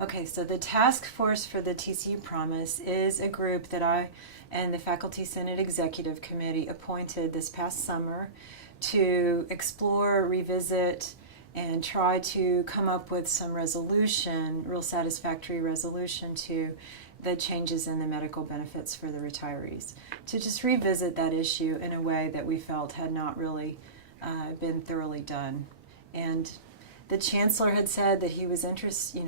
Okay, so the task force for the TCU Promise is a group that I and the Faculty Senate Executive Committee appointed this past summer to explore, revisit, and try to come up with some resolution, real satisfactory resolution to the changes in the medical benefits for the retirees. To just revisit that issue in a way that we felt had not really been thoroughly done. And the chancellor had said that he was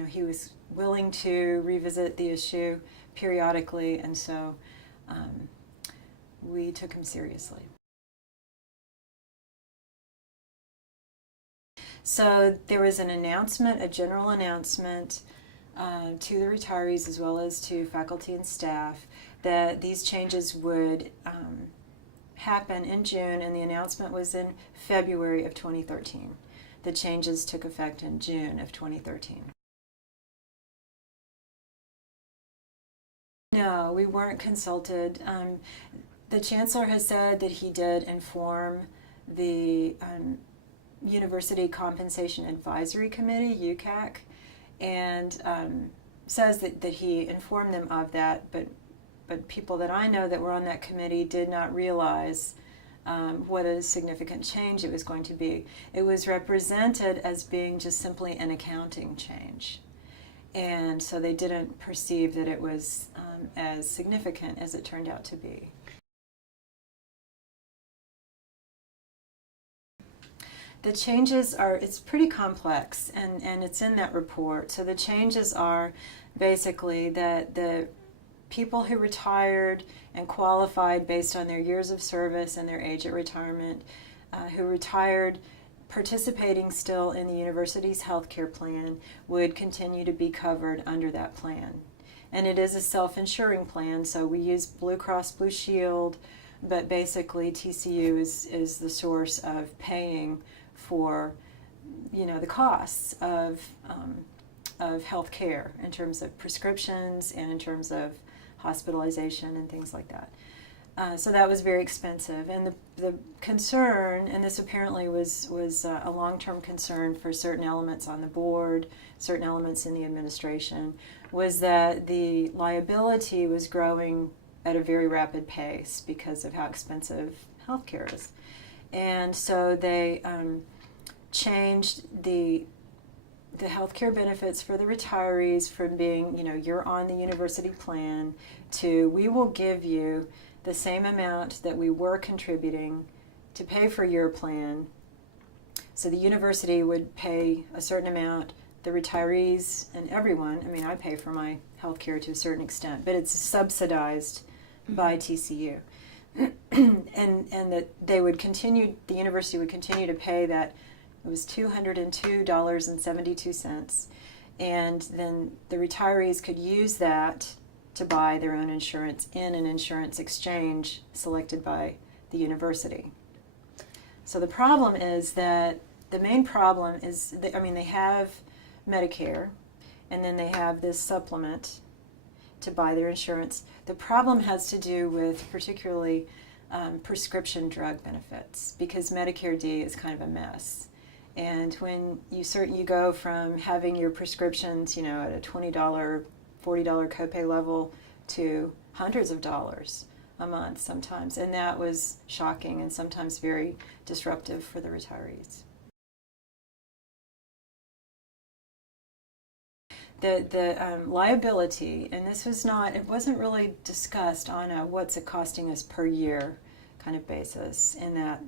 he was willing to revisit the issue periodically, and so we took him seriously. So there was an announcement, a general announcement to the retirees as well as to faculty and staff that these changes would happen in June, and the announcement was in February of 2013. The changes took effect in June of 2013. No, we weren't consulted. The chancellor has said that he did inform the University Compensation Advisory Committee, UCAC, and says that he informed them of that, but people that I know that were on that committee did not realize what a significant change it was going to be. It was represented as being just simply an accounting change, and so they didn't perceive that it was as significant as it turned out to be. The changes are, it's pretty complex, and it's in that report. So the changes are basically that the people who retired and qualified based on their years of service and their age at retirement, who retired participating still in the university's health care plan, would continue to be covered under that plan. And it is a self-insuring plan, so we use Blue Cross Blue Shield, but basically TCU is the source of paying for, the costs of health care in terms of prescriptions and in terms of hospitalization and things like that. So that was very expensive, and the concern, and this apparently was a long-term concern for certain elements on the board, certain elements in the administration, was that the liability was growing at a very rapid pace because of how expensive healthcare is. And so they changed the healthcare benefits for the retirees from being, you're on the university plan, to we will give you the same amount that we were contributing to pay for your plan. So the university would pay a certain amount, the retirees and everyone, I pay for my health care to a certain extent, but it's subsidized by TCU. and that they would continue, the university would continue to pay that. It was $202.72, and then the retirees could use that to buy their own insurance in an insurance exchange selected by the university. So the problem is that the main problem is that, they have Medicare, and then they have this supplement to buy their insurance. The problem has to do with particularly prescription drug benefits, because Medicare D is kind of a mess. And when you go from having your prescriptions, at a $20, $40 copay level to hundreds of dollars a month sometimes, and that was shocking and sometimes very disruptive for the retirees. The liability, and this was not, it wasn't really discussed on a what's it costing us per year kind of basis in that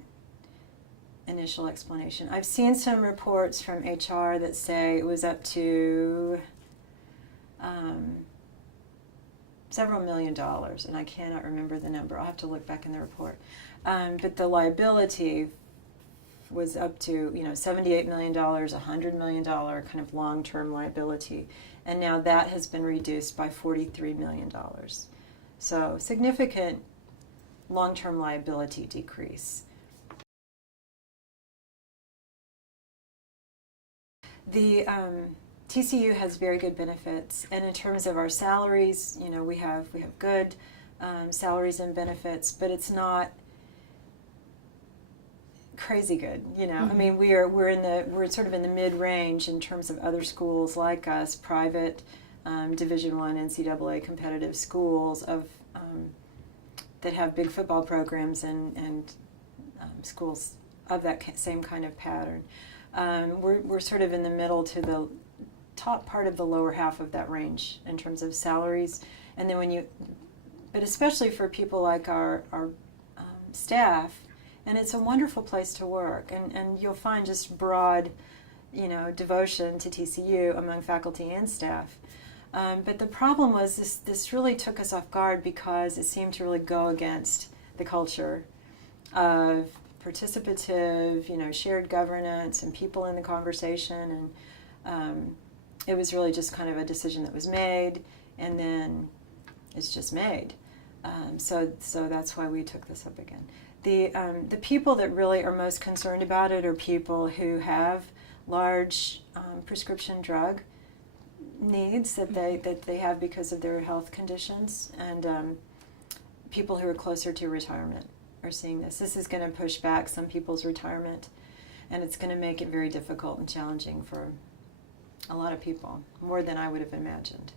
initial explanation. I've seen some reports from HR that say it was up to several $1,000,000, and I cannot remember the number. I'll have to look back in the report. But the liability was up to $78 million, $100 million kind of long-term liability, and now that has been reduced by $43 million. So significant long-term liability decrease. The TCU has very good benefits, and in terms of our salaries, we have good salaries and benefits, but it's not crazy good. I mean, we're sort of in the mid-range in terms of other schools like us, private Division I NCAA competitive schools that have big football programs and schools of that same kind of pattern. We're sort of in the middle to the top part of the lower half of that range in terms of salaries, and then but especially for people like our staff, and it's a wonderful place to work, and you'll find just broad, devotion to TCU among faculty and staff. But the problem was this really took us off guard because it seemed to really go against the culture of participative, shared governance and people in the conversation, and it was really just kind of a decision that was made, and then it's just made. So that's why we took this up again. The people that really are most concerned about it are people who have large prescription drug needs that they have because of their health conditions, and people who are closer to retirement are seeing this. This is going to push back some people's retirement, and it's going to make it very difficult and challenging for a lot of people, more than I would have imagined.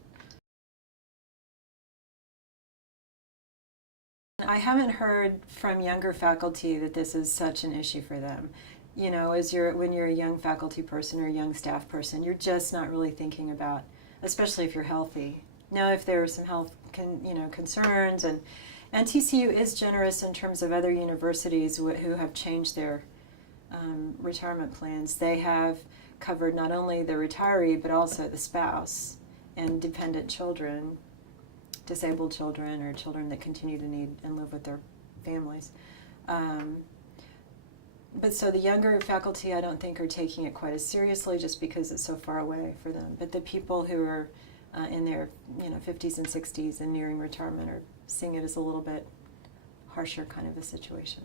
I haven't heard from younger faculty that this is such an issue for them. When you're a young faculty person or a young staff person, you're just not really thinking about, especially if you're healthy. Now, if there are some health concerns, and TCU is generous in terms of other universities who have changed their retirement plans. They have covered not only the retiree but also the spouse and dependent children, disabled children, or children that continue to need and live with their families. But so the younger faculty, I don't think, are taking it quite as seriously just because it's so far away for them. But the people who are in their 50s and 60s and nearing retirement are seeing it as a little bit harsher kind of a situation.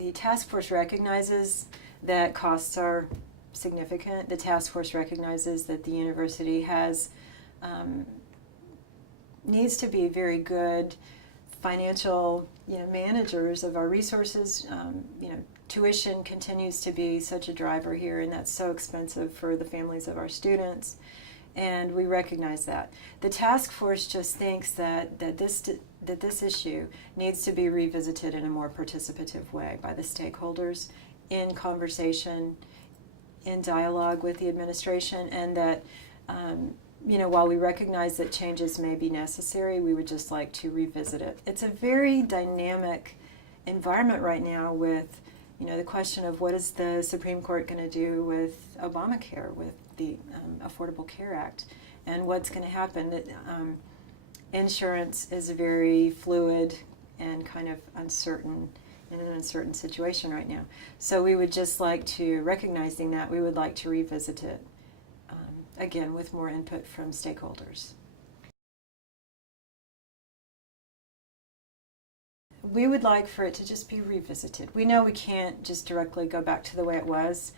The task force recognizes that costs are significant. The task force recognizes that the university has needs to be very good financial managers of our resources. Tuition continues to be such a driver here, and that's so expensive for the families of our students, and we recognize that. The task force just thinks that this issue needs to be revisited in a more participative way by the stakeholders, in conversation, in dialogue with the administration, and that while we recognize that changes may be necessary, we would just like to revisit it. It's a very dynamic environment right now with the question of what is the Supreme Court going to do with Obamacare, with the Affordable Care Act, and what's going to happen. Insurance is very fluid and kind of uncertain, in an uncertain situation right now. So we would just like to, recognizing that, we would like to revisit it, again, with more input from stakeholders. We would like for it to just be revisited. We know we can't just directly go back to the way it was,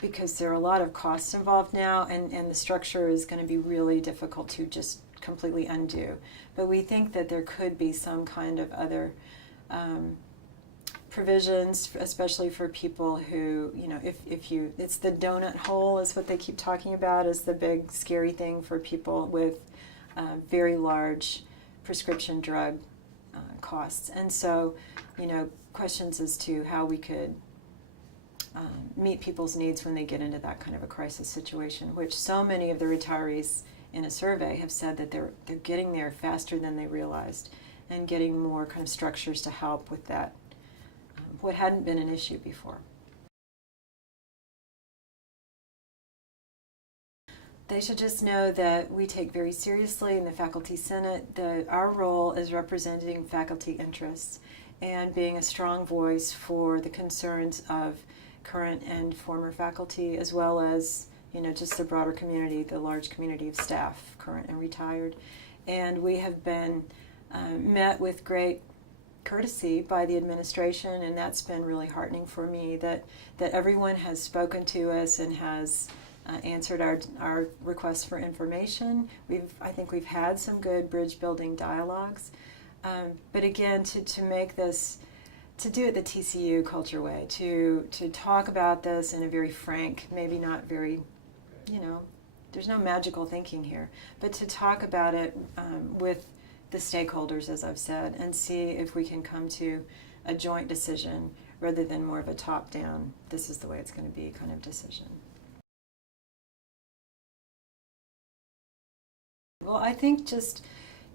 because there are a lot of costs involved now, and the structure is going to be really difficult to just completely undo. But we think that there could be some kind of other provisions, especially for people who, it's the donut hole is what they keep talking about as the big scary thing for people with very large prescription drug costs. And so, questions as to how we could meet people's needs when they get into that kind of a crisis situation, which so many of the retirees in a survey have said that they're getting there faster than they realized, and getting more kind of structures to help with that, what hadn't been an issue before. They should just know that we take very seriously in the Faculty Senate that our role is representing faculty interests and being a strong voice for the concerns of current and former faculty, as well as just the broader community, the large community of staff, current and retired. And we have been met with great courtesy by the administration, and that's been really heartening for me, that everyone has spoken to us and has answered our requests for information. I think we've had some good bridge building dialogues. But again, to make this, to do it the TCU culture way, to talk about this in a very frank, maybe not very, there's no magical thinking here, but to talk about it with the stakeholders, as I've said, and see if we can come to a joint decision rather than more of a top-down, this is the way it's going to be kind of decision. Well, I think just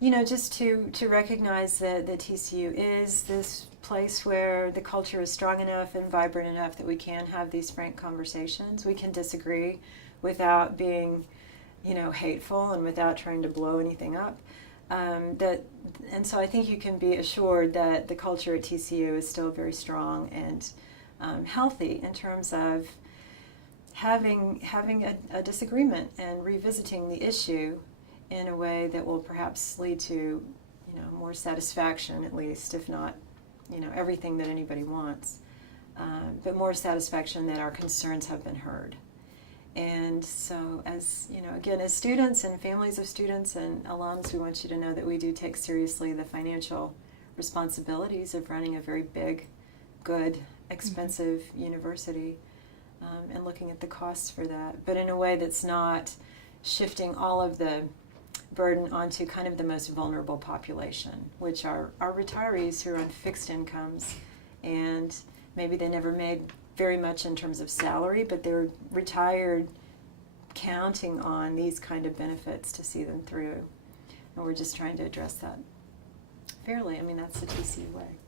to recognize that the TCU is this place where the culture is strong enough and vibrant enough that we can have these frank conversations. We can disagree without being, hateful and without trying to blow anything up. And so I think you can be assured that the culture at TCU is still very strong and healthy in terms of having a disagreement and revisiting the issue in a way that will perhaps lead to, more satisfaction, at least, if not, everything that anybody wants, but more satisfaction that our concerns have been heard. And so as, again, as students and families of students and alums, we want you to know that we do take seriously the financial responsibilities of running a very big, good, expensive university, and looking at the costs for that, but in a way that's not shifting all of the burden onto kind of the most vulnerable population, which are our retirees who are on fixed incomes, and maybe they never made very much in terms of salary, but they're retired counting on these kind of benefits to see them through. And we're just trying to address that fairly. I mean, that's the TCU way.